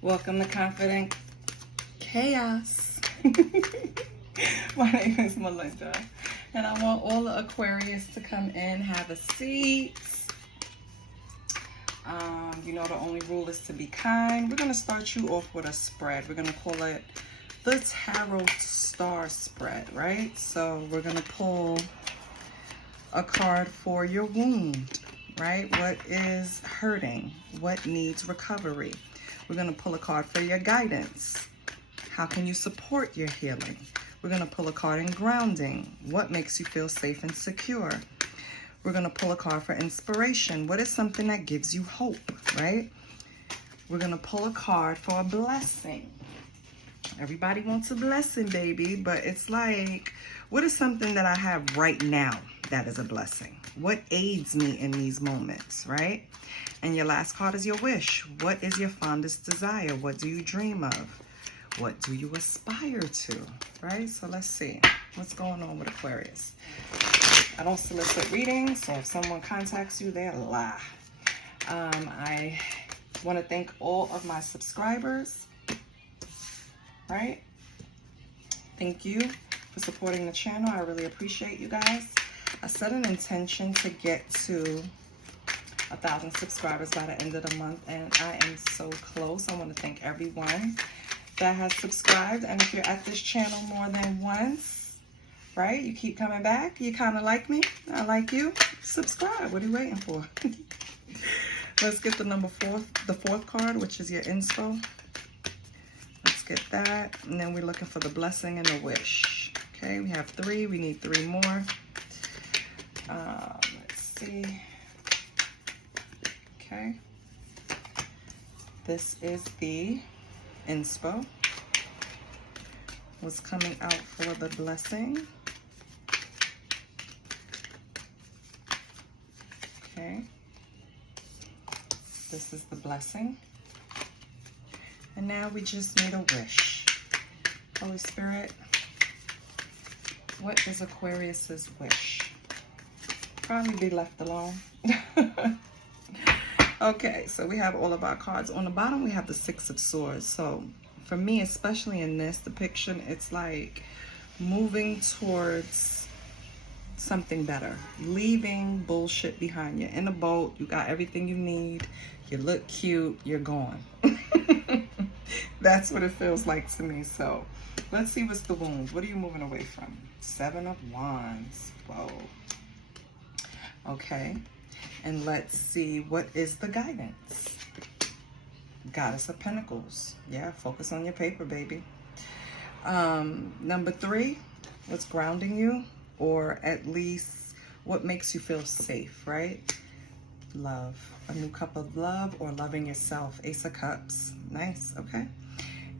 Welcome to Confident Chaos. My name is Melinda, and I want all the Aquarius to come in, have a seat. You know the only rule is to be kind. We're going to start you off with a spread. We're going to call it the Tarot Star Spread, right? So we're going to pull a card for your wound, right? What is hurting? What needs recovery? We're going to pull a card for your guidance. How can you support your healing? We're going to pull a card in grounding. What makes you feel safe and secure? We're going to pull a card for inspiration. What is something that gives you hope, right? We're going to pull a card for a blessing. Everybody wants a blessing, baby, but it's like, what is something that I have right now that is a blessing? What aids me in these moments, right? And your last card is your wish. What is your fondest desire? What do you dream of? What do you aspire to, right? So let's see what's going on with Aquarius. I don't solicit readings, so if someone contacts you, they're a lie. I want to thank all of my subscribers, right? Thank you for supporting the channel. I really appreciate you guys. I set an intention to get to 1,000 subscribers by the end of the month, and I am so close. I want to thank everyone that has subscribed, and if you're at this channel more than once, right, you keep coming back, you kind of like me, I like you, subscribe. What are you waiting for? Let's get the fourth card, which is your inspo. Let's get that, and then we're looking for the blessing and the wish. Okay, we have 3, we need 3 more. Let's see. Okay, this is the inspo. What's coming out for the blessing? Okay, this is the blessing. And now we just need a wish. Holy Spirit, what is Aquarius's wish? Probably be left alone. Okay, so we have all of our cards. On the bottom, we have the 6 of Swords. So for me, especially in this depiction, it's like moving towards something better. Leaving bullshit behind you. In a boat, you got everything you need. You look cute, you're gone. That's what it feels like to me. So let's see what's the wound. What are you moving away from? 7 of Wands. Whoa. Okay. And let's see, what is the guidance? Goddess of Pentacles. Yeah, focus on your paper, baby. Number 3, what's grounding you? Or at least what makes you feel safe, right? Love. A new cup of love or loving yourself. Ace of Cups. Nice, okay.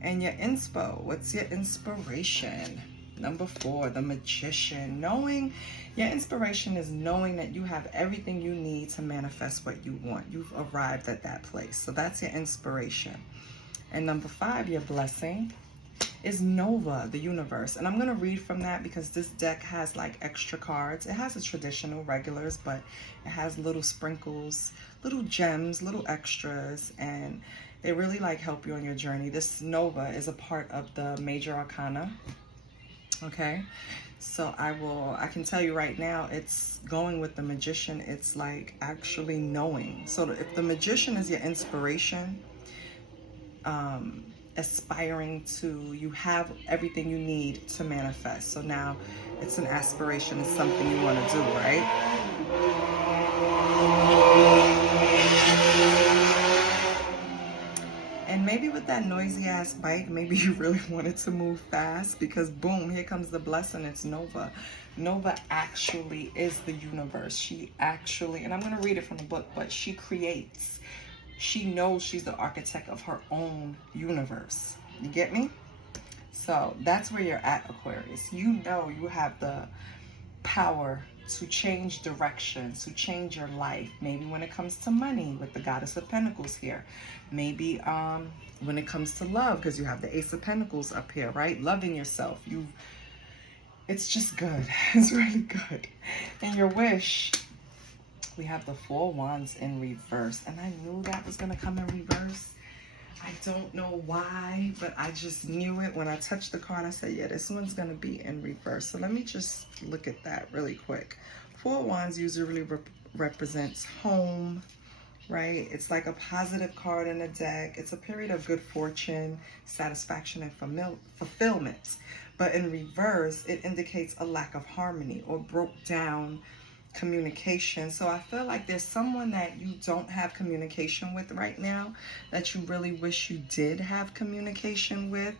And your inspo. What's your inspiration? Number 4, the Magician. Knowing, your inspiration is knowing that you have everything you need to manifest what you want. You've arrived at that place. So that's your inspiration. And number 5, your blessing is Nova, the universe. And I'm going to read from that because this deck has like extra cards. It has the traditional regulars, but it has little sprinkles, little gems, little extras, and they really like help you on your journey. This Nova is a part of the major arcana. Okay, so I can tell you right now, it's going with the Magician. It's like actually knowing. So if the Magician is your inspiration, aspiring to, you have everything you need to manifest. So now it's an aspiration, it's something you want to do, right? And maybe with that noisy ass bike, maybe you really wanted to move fast because boom, here comes the blessing. It's Nova. Nova actually is the universe. She actually, and I'm going to read it from the book, but she creates. She knows she's the architect of her own universe. You get me? So that's where you're at, Aquarius. You know you have the power to change directions, to change your life. Maybe when it comes to money with the Goddess of Pentacles here. Maybe when it comes to love, because you have the Ace of Pentacles up here, right? Loving yourself. It's just good. It's really good. And your wish, we have the 4 Wands in reverse. And I knew that was going to come in reverse. I don't know why, but I just knew it when I touched the card. I said, yeah, this one's going to be in reverse. So let me just look at that really quick. Four of Wands usually represents home, right? It's like a positive card in the deck. It's a period of good fortune, satisfaction, and fulfillment. But in reverse, it indicates a lack of harmony or broke down communication. So I feel like there's someone that you don't have communication with right now that you really wish you did have communication with.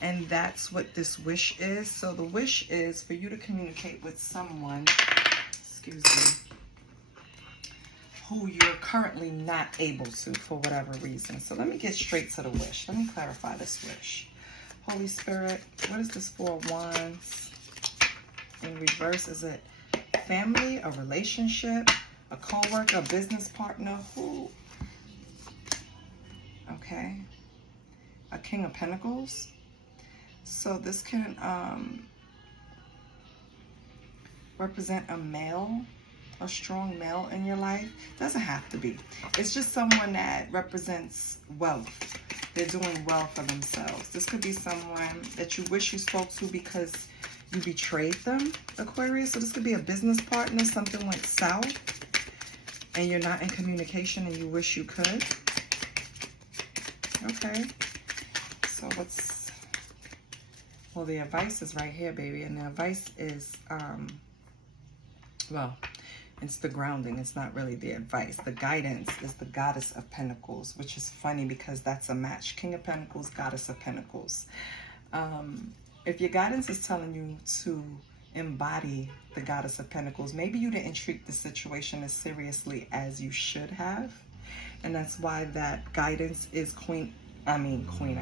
And that's what this wish is. So the wish is for you to communicate with someone, excuse me, who you're currently not able to for whatever reason. So let me get straight to the wish. Let me clarify this wish. Holy Spirit, what is this Four of Wands? In reverse, is it family, a relationship, a co-worker, a business partner? Who? Okay. A King of Pentacles. So this can represent a male, a strong male in your life. Doesn't have to be. It's just someone that represents wealth. They're doing well for themselves. This could be someone that you wish you spoke to because you betrayed them, Aquarius. So this could be a business partner. Something went south and you're not in communication and you wish you could. Okay. So what's... Well, the advice is right here, baby. And the advice is, well, it's the grounding. It's not really the advice. The guidance is the Goddess of Pentacles, which is funny because that's a match. King of Pentacles, Goddess of Pentacles. If your guidance is telling you to embody the Goddess of Pentacles, maybe you didn't treat the situation as seriously as you should have. And that's why that guidance is Queen. I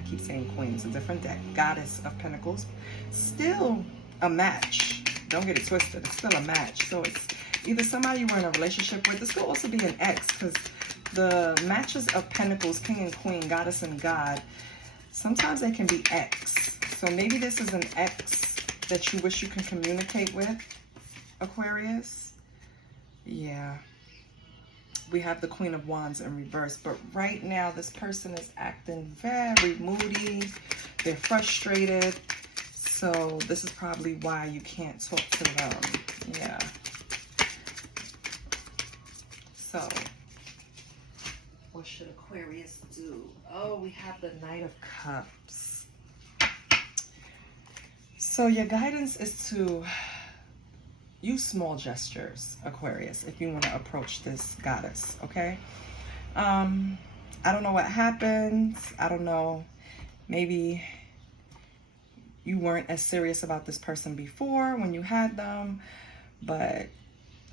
keep saying Queen. It's a different deck. Goddess of Pentacles. Still a match. Don't get it twisted. It's still a match. So it's either somebody you were in a relationship with. This could also be an ex, because the matches of Pentacles, King and Queen, Goddess and God, sometimes they can be ex. So maybe this is an ex that you wish you can communicate with, Aquarius. Yeah. We have the Queen of Wands in reverse. But right now, this person is acting very moody. They're frustrated. So this is probably why you can't talk to them. Yeah. So what should Aquarius do? Oh, we have the Knight of Cups. So your guidance is to use small gestures, Aquarius, if you want to approach this goddess, okay? I don't know what happened. I don't know. Maybe you weren't as serious about this person before when you had them, but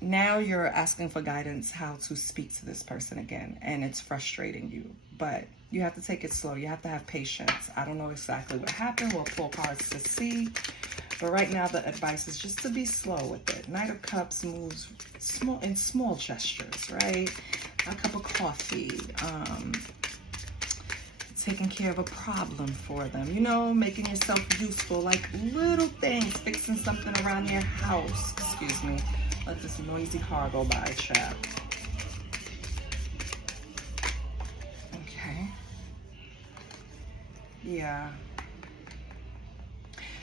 now you're asking for guidance how to speak to this person again, and it's frustrating you, but you have to take it slow. You have to have patience. I don't know exactly what happened. We'll pull cards to see, but right now the advice is just to be slow with it. Knight of Cups moves in small gestures, right? A cup of coffee, taking care of a problem for them, you know, making yourself useful, like little things, fixing something around your house. Excuse me. Let this noisy car go by, chap. Okay. Yeah.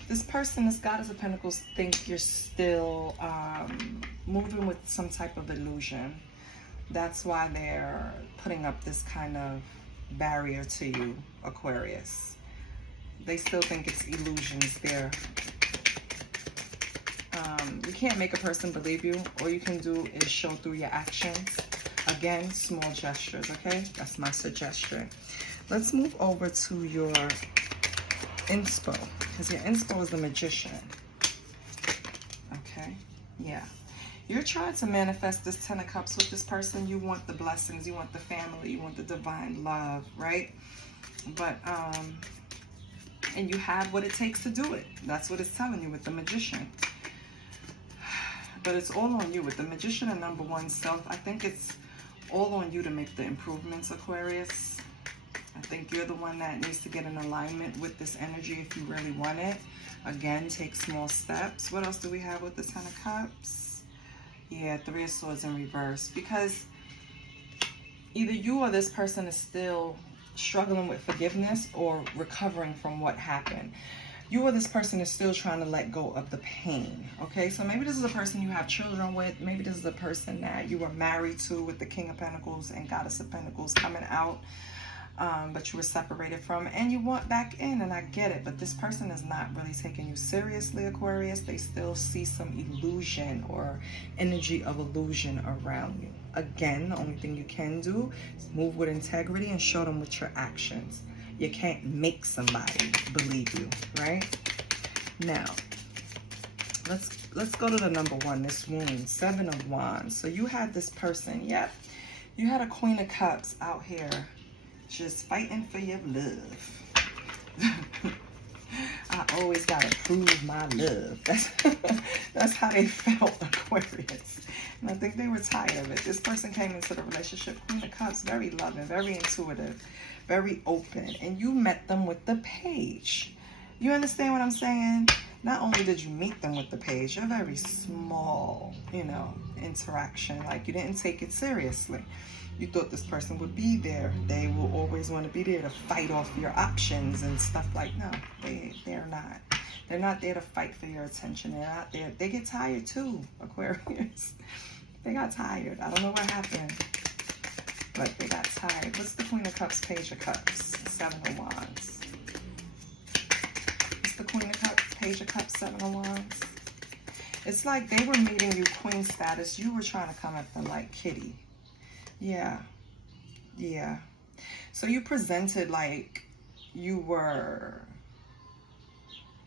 This person, this Goddess of Pentacles, thinks you're still moving with some type of illusion. That's why they're putting up this kind of barrier to you, Aquarius. They still think it's illusions there. You can't make a person believe you. All you can do is show through your actions. Again, small gestures, okay? That's my suggestion. Let's move over to your inspo, because your inspo is the Magician. Okay? Yeah. You're trying to manifest this Ten of Cups with this person. You want the blessings, you want the family, you want the divine love, right? But, and you have what it takes to do it. That's what it's telling you with the Magician. But it's all on you. With the Magician and number one self, I think it's all on you to make the improvements, Aquarius. I think you're the one that needs to get in alignment with this energy if you really want it. Again, take small steps. What else do we have with the Ten of Cups? Yeah, Three of Swords in reverse. Because either you or this person is still struggling with forgiveness or recovering from what happened. You or this person is still trying to let go of the pain, okay? So maybe this is a person you have children with. Maybe this is a person that you were married to with the King of Pentacles and Goddess of Pentacles coming out, but you were separated from, and you want back in, and I get it, but this person is not really taking you seriously, Aquarius. They still see some illusion or energy of illusion around you. Again, the only thing you can do is move with integrity and show them with your actions. You can't make somebody believe you, right? Now, let's go to the number one, this wound, 7 of Wands. So you had this person, yep. You had a Queen of Cups out here just fighting for your love. I always gotta prove my love. That's how they felt, Aquarius. And I think they were tired of it. This person came into the relationship, Queen of Cups, very loving, very intuitive, very open, and you met them with the Page. You understand what I'm saying? Not only did you meet them with the Page, a very small, you know, interaction. Like, you didn't take it seriously. You thought this person would be there. They will always want to be there to fight off your options and stuff like, no, they're not. They're not there to fight for your attention. They're not there. They get tired too, Aquarius. They got tired. I don't know what happened, but they got tired. What's the Queen of Cups, Page of Cups, 7 of Wands? What's the Queen of Cups, Page of Cups, 7 of Wands? It's like they were meeting you queen status. You were trying to come at them like kitty. Yeah. Yeah. So you presented like you were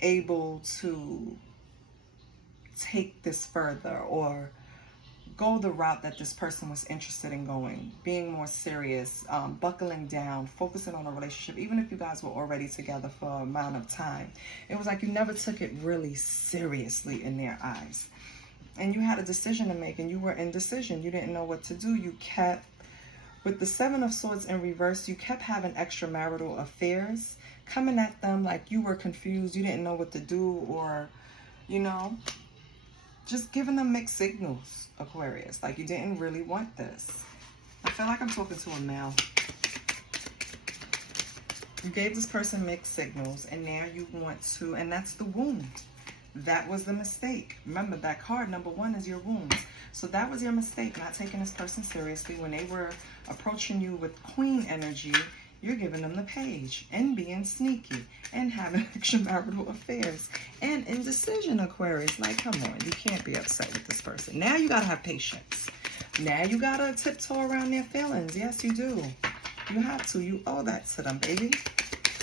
able to take this further or go the route that this person was interested in going, being more serious, buckling down, focusing on a relationship, even if you guys were already together for an amount of time. It was like you never took it really seriously in their eyes. And you had a decision to make, and you were indecision. You didn't know what to do. You kept, with the 7 of Swords in reverse, you kept having extramarital affairs coming at them like you were confused. You didn't know what to do, or, you know, just giving them mixed signals, Aquarius. Like, you didn't really want this. I feel like I'm talking to a male. You gave this person mixed signals, and now you want to, and that's the wound. That was the mistake. Remember, that card, number 1, is your wounds. So that was your mistake, not taking this person seriously. When they were approaching you with queen energy, you're giving them the Page and being sneaky and having extramarital affairs and indecision, Aquarius. Like, come on, you can't be upset with this person. Now you gotta have patience. Now you gotta tiptoe around their feelings. Yes, you do. You have to. You owe that to them, baby.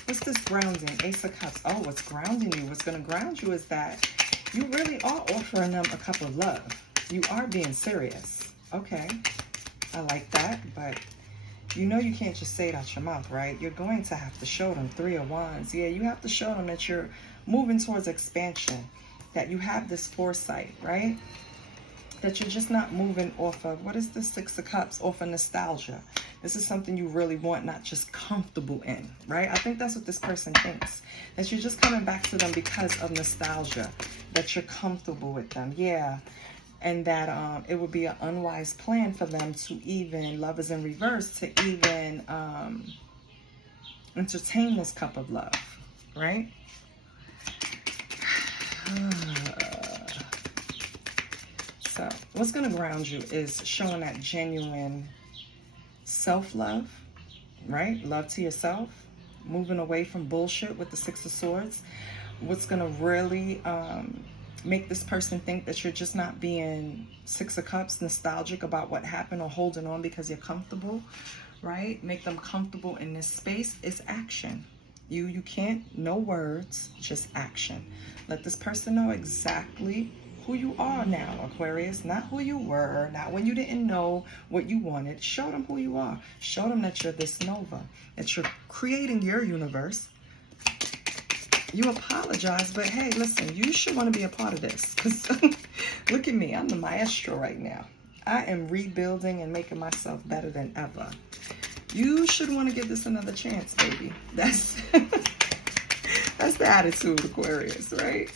What's this grounding? Ace of Cups. Oh, what's grounding you? What's going to ground you is that you really are offering them a cup of love. You are being serious. Okay. I like that. But you know you can't just say it out your mouth, right? You're going to have to show them 3 of Wands. Yeah, you have to show them that you're moving towards expansion, that you have this foresight, right? That you're just not moving off of, what is the 6 of Cups? Off of nostalgia. This is something you really want, not just comfortable in, right? I think that's what this person thinks. That you're just coming back to them because of nostalgia. That you're comfortable with them, yeah. And that it would be an unwise plan for them to even, love is in reverse, to even entertain this cup of love, right? So what's going to ground you is showing that genuine self-love, right? Love to yourself, moving away from bullshit with the 6 of Swords. What's going to really make this person think that you're just not being 6 of Cups, nostalgic about what happened or holding on because you're comfortable, right? Make them comfortable in this space is action. You can't, no words, just action. Let this person know exactly who you are now, Aquarius, not who you were, not when you didn't know what you wanted. Show them who you are. Show them that you're this Nova, that you're creating your universe. You apologize, but hey, listen, you should want to be a part of this. Because look at me, I'm the maestro right now. I am rebuilding and making myself better than ever. You should want to give this another chance, baby. That's that's the attitude, Aquarius, right?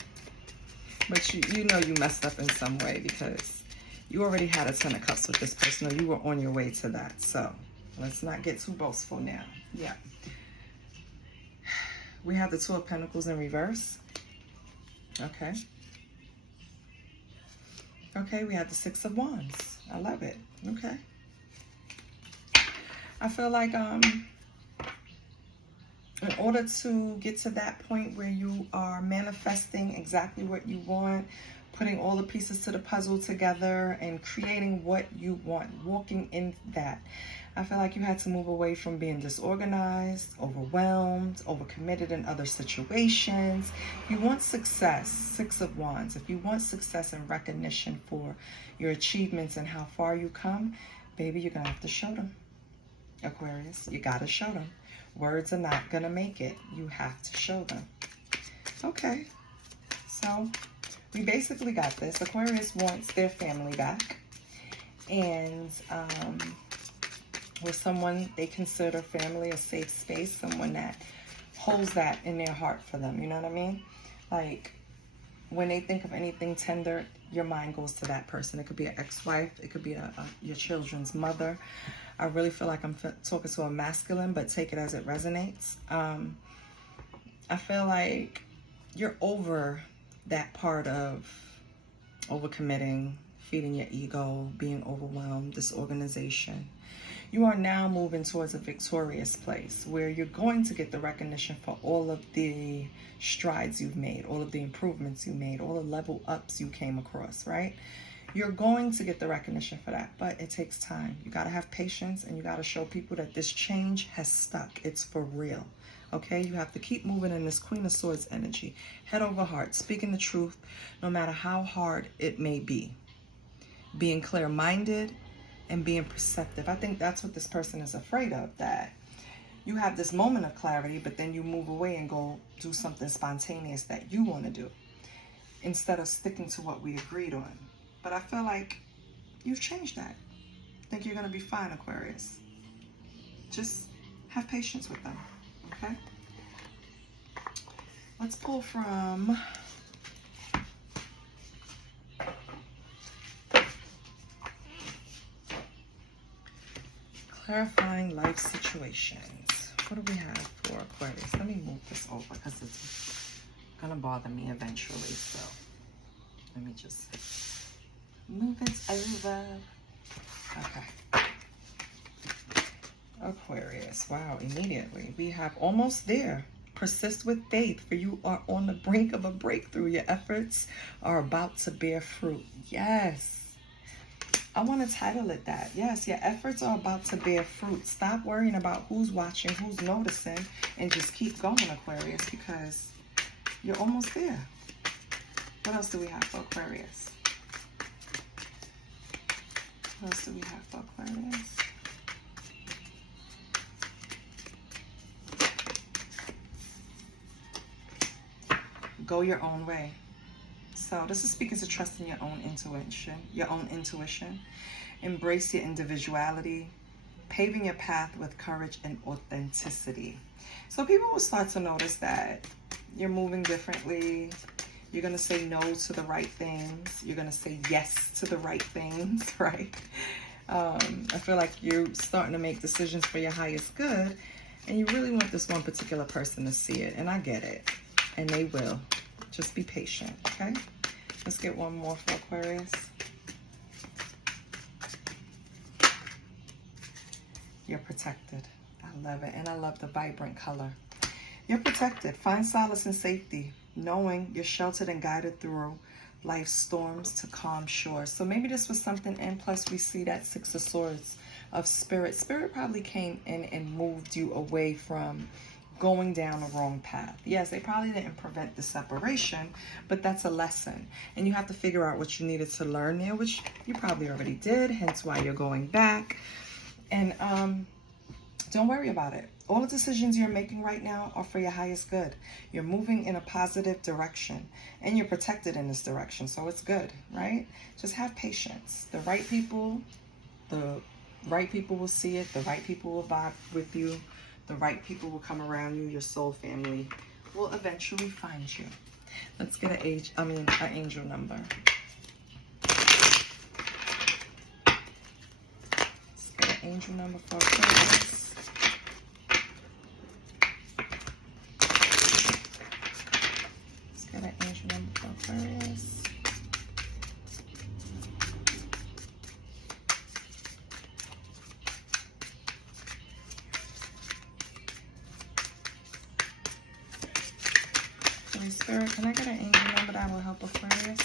But you know you messed up in some way because you already had a 10 of Cups with this person, or you were on your way to that. So let's not get too boastful now. Yeah. We have the Two of Pentacles in reverse. Okay. Okay, we have the Six of Wands. I love it. Okay. I feel like in order to get to that point where you are manifesting exactly what you want, putting all the pieces to the puzzle together and creating what you want, walking in that, I feel like you had to move away from being disorganized, overwhelmed, overcommitted in other situations. If you want success, Six of Wands, if you want success and recognition for your achievements and how far you come, baby, you're going to have to show them. Aquarius, you got to show them. Words are not going to make it. You have to show them. Okay. So we basically got this. Aquarius wants their family back. And with someone they consider family, a safe space, someone that holds that in their heart for them. You know what I mean? Like, when they think of anything tender, your mind goes to that person. It could be an ex-wife. It could be your children's mother. I really feel like I'm talking to a masculine, but take it as it resonates. I feel like you're over that part of overcommitting, feeding your ego, being overwhelmed, disorganization. You are now moving towards a victorious place where you're going to get the recognition for all of the strides you've made, all of the improvements you made, all the level ups you came across, right? You're going to get the recognition for that, but it takes time. You got to have patience, and you got to show people that this change has stuck. It's for real, okay? You have to keep moving in this Queen of Swords energy, head over heart, speaking the truth, no matter how hard it may be. Being clear-minded and being perceptive. I think that's what this person is afraid of, that you have this moment of clarity, but then you move away and go do something spontaneous that you want to do instead of sticking to what we agreed on. But I feel like you've changed that. I think you're going to be fine, Aquarius. Just have patience with them, okay? Let's pull from clarifying life situations. What do we have for Aquarius? Let me move this over because it's going to bother me eventually. So let me just move it over. Okay. Aquarius. Wow, immediately. We have almost there. Persist with faith, for you are on the brink of a breakthrough. Your efforts are about to bear fruit. Yes. I want to title it that. Yes, your efforts are about to bear fruit. Stop worrying about who's watching, who's noticing, and just keep going, Aquarius, because you're almost there. What else do we have for Aquarius? What else do we have for Aquarius? Go your own way. So this is speaking to trusting your own intuition. Embrace your individuality, paving your path with courage and authenticity. So people will start to notice that you're moving differently. You're going to say no to the right things. You're going to say yes to the right things, right? I feel like you're starting to make decisions for your highest good, and you really want this one particular person to see it, and I get it, and they will. Just be patient, okay? Let's get one more for Aquarius. You're protected. I love it, and I love the vibrant color. You're protected. Find solace and safety, knowing you're sheltered and guided through life's storms to calm shores. So maybe this was something, and plus we see that Six of Swords of Spirit. Spirit probably came in and moved you away from going down the wrong path. Yes, they probably didn't prevent the separation, but that's a lesson. And you have to figure out what you needed to learn there, which you probably already did, hence why you're going back. And don't worry about it. All the decisions you're making right now are for your highest good. You're moving in a positive direction, and you're protected in this direction, so it's good, right? Just have patience. The right people will see it. The right people will vibe with you. The right people will come around you. Your soul family will eventually find you. Let's get an angel number. Let's get an angel number for Aquarius. Holy Spirit, can I get an angel number that will help Aquarius?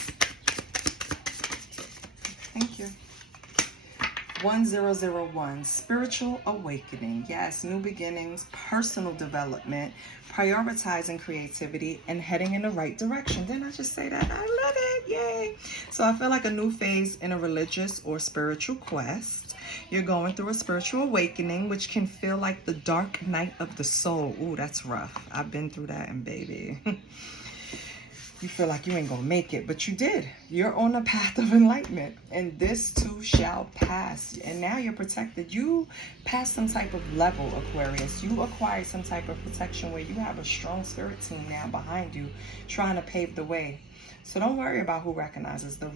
Thank you. 1001, spiritual awakening. Yes, new beginnings, personal development, prioritizing creativity, and heading in the right direction. Didn't I just say that? I love it. Yay. So I feel like a new phase in a religious or spiritual quest. You're going through a spiritual awakening, which can feel like the dark night of the soul. Ooh, that's rough. I've been through that, and baby. You feel like you ain't gonna make it, but you did. You're on a path of enlightenment, and this too shall pass. And now you're protected. You passed some type of level, Aquarius. You acquired some type of protection where you have a strong spirit team now behind you trying to pave the way. So don't worry about who recognizes. The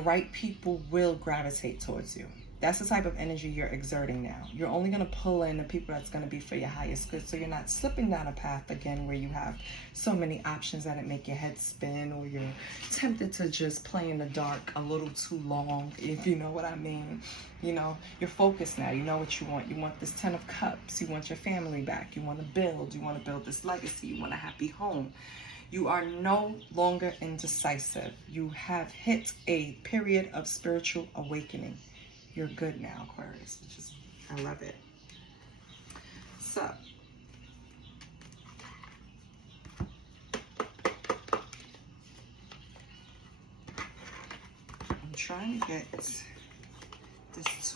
right people will gravitate towards you. That's the type of energy you're exerting now. You're only going to pull in the people that's going to be for your highest good. So you're not slipping down a path again where you have so many options that it make your head spin, or you're tempted to just play in the dark a little too long, if you know what I mean. You know, you're focused now. You know what you want. You want this 10 of Cups. You want your family back. You want to build. You want to build this legacy. You want a happy home. You are no longer indecisive. You have hit a period of spiritual awakening. You're good now, Aquarius, which is, I love it. So, I'm trying to get this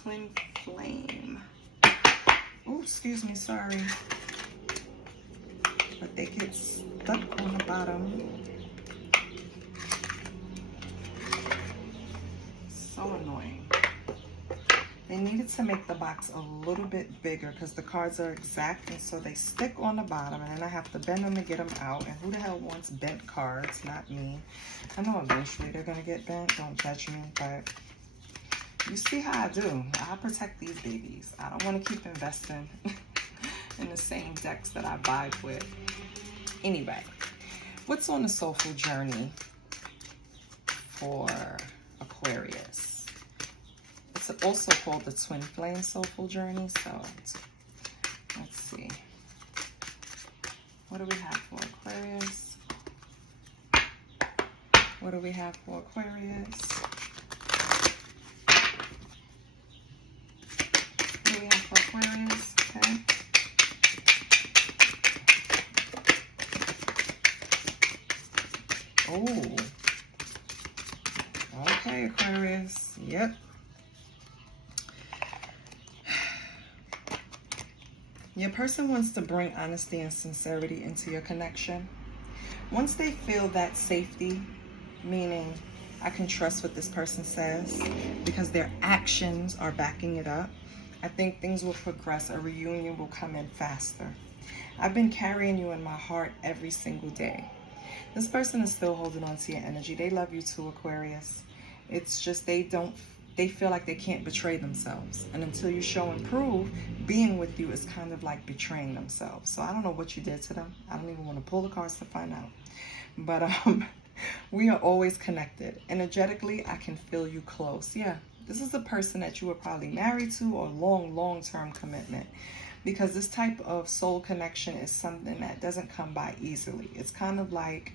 twin flame. Oh, excuse me, sorry. But they get stuck on the bottom. So annoying. They needed to make the box a little bit bigger because the cards are exact, and so they stick on the bottom, and then I have to bend them to get them out. And who the hell wants bent cards? Not me. I know eventually they're going to get bent. Don't judge me, but you see how I do. I protect these babies. I don't want to keep investing in the same decks that I vibe with. Anyway, what's on the soulful journey for Aquarius? It's also called the Twin Flame Soulful Journey. So let's see. What do we have for Aquarius? What do we have for Aquarius? What do we have for Aquarius? Okay. Oh. Okay, Aquarius. Yep. Your person wants to bring honesty and sincerity into your connection. Once they feel that safety, meaning I can trust what this person says because their actions are backing it up, I think things will progress. A reunion will come in faster. I've been carrying you in my heart every single day. This person is still holding on to your energy. They love you too, Aquarius. It's just they feel like they can't betray themselves. And until you show and prove, being with you is kind of like betraying themselves. So I don't know what you did to them. I don't even want to pull the cards to find out. But we are always connected. Energetically, I can feel you close. Yeah, this is a person that you were probably married to, or long-term commitment. Because this type of soul connection is something that doesn't come by easily. It's kind of like,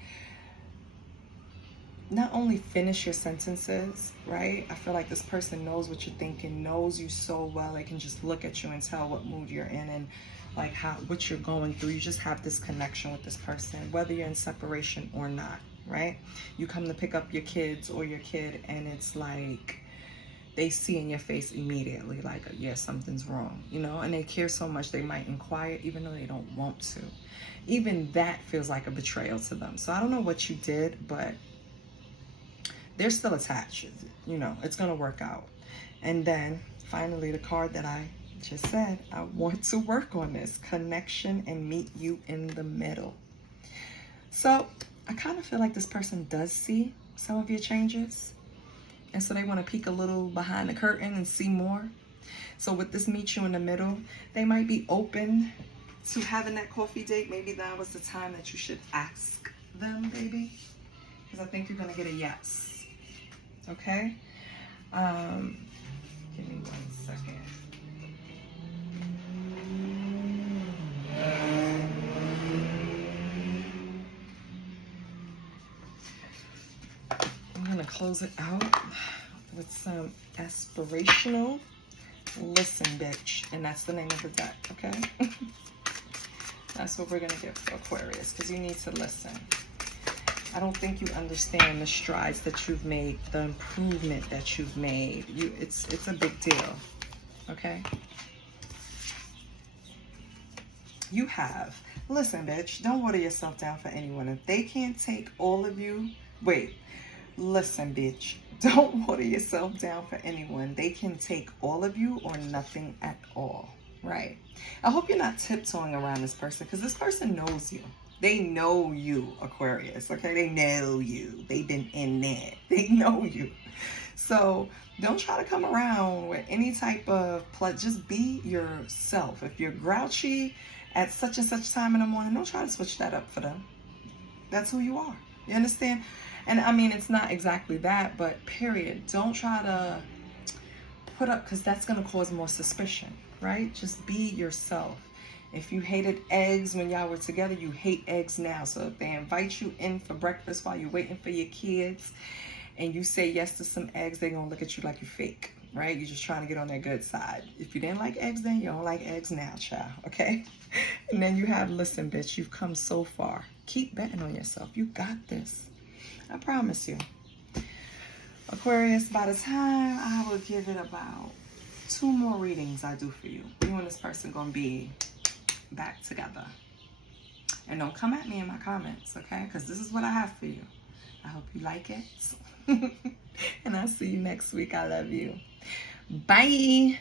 not only finish your sentences, right? I feel like this person knows what you're thinking, knows you so well. They can just look at you and tell what mood you're in and like what you're going through. You just have this connection with this person, whether you're in separation or not, right? You come to pick up your kids or your kid, and it's like they see in your face immediately, like, yeah, something's wrong, you know? And they care so much they might inquire even though they don't want to. Even that feels like a betrayal to them. So I don't know what you did, but they're still attached. You know, it's going to work out. And then finally, the card that I just said, I want to work on this connection and meet you in the middle. So I kind of feel like this person does see some of your changes. And so they want to peek a little behind the curtain and see more. So with this meet you in the middle, they might be open to having that coffee date. Maybe that was the time that you should ask them, baby. Because I think you're going to get a yes. Okay? Give me 1 second. close it out with some aspirational listen, bitch. And that's the name of the deck, okay? That's what we're going to get for Aquarius, because you need to listen. I don't think you understand the strides that you've made, the improvement that you've made. It's a big deal, okay? You have. Listen, bitch, don't water yourself down for anyone. If they can't take all of you, wait. Listen, bitch, don't water yourself down for anyone. They can take all of you or nothing at all, right? I hope you're not tiptoeing around this person, because this person knows you. They know you, Aquarius, okay? They know you. They've been in there. They know you. So don't try to come around with any type of just be yourself. If you're grouchy at such and such time in the morning, don't try to switch that up for them. That's who you are. You understand? And I mean, it's not exactly that, but period. Don't try to put up, because that's going to cause more suspicion, right? Just be yourself. If you hated eggs when y'all were together, you hate eggs now. So if they invite you in for breakfast while you're waiting for your kids and you say yes to some eggs, they're going to look at you like you're fake, right? You're just trying to get on their good side. If you didn't like eggs then, you don't like eggs now, child, okay? And then you have, listen, bitch, you've come so far. Keep betting on yourself. You got this. I promise you. Aquarius, by the time I will give it about 2 more readings I do for you, you and this person going to be back together. And don't come at me in my comments, okay? Because this is what I have for you. I hope you like it. And I'll see you next week. I love you. Bye.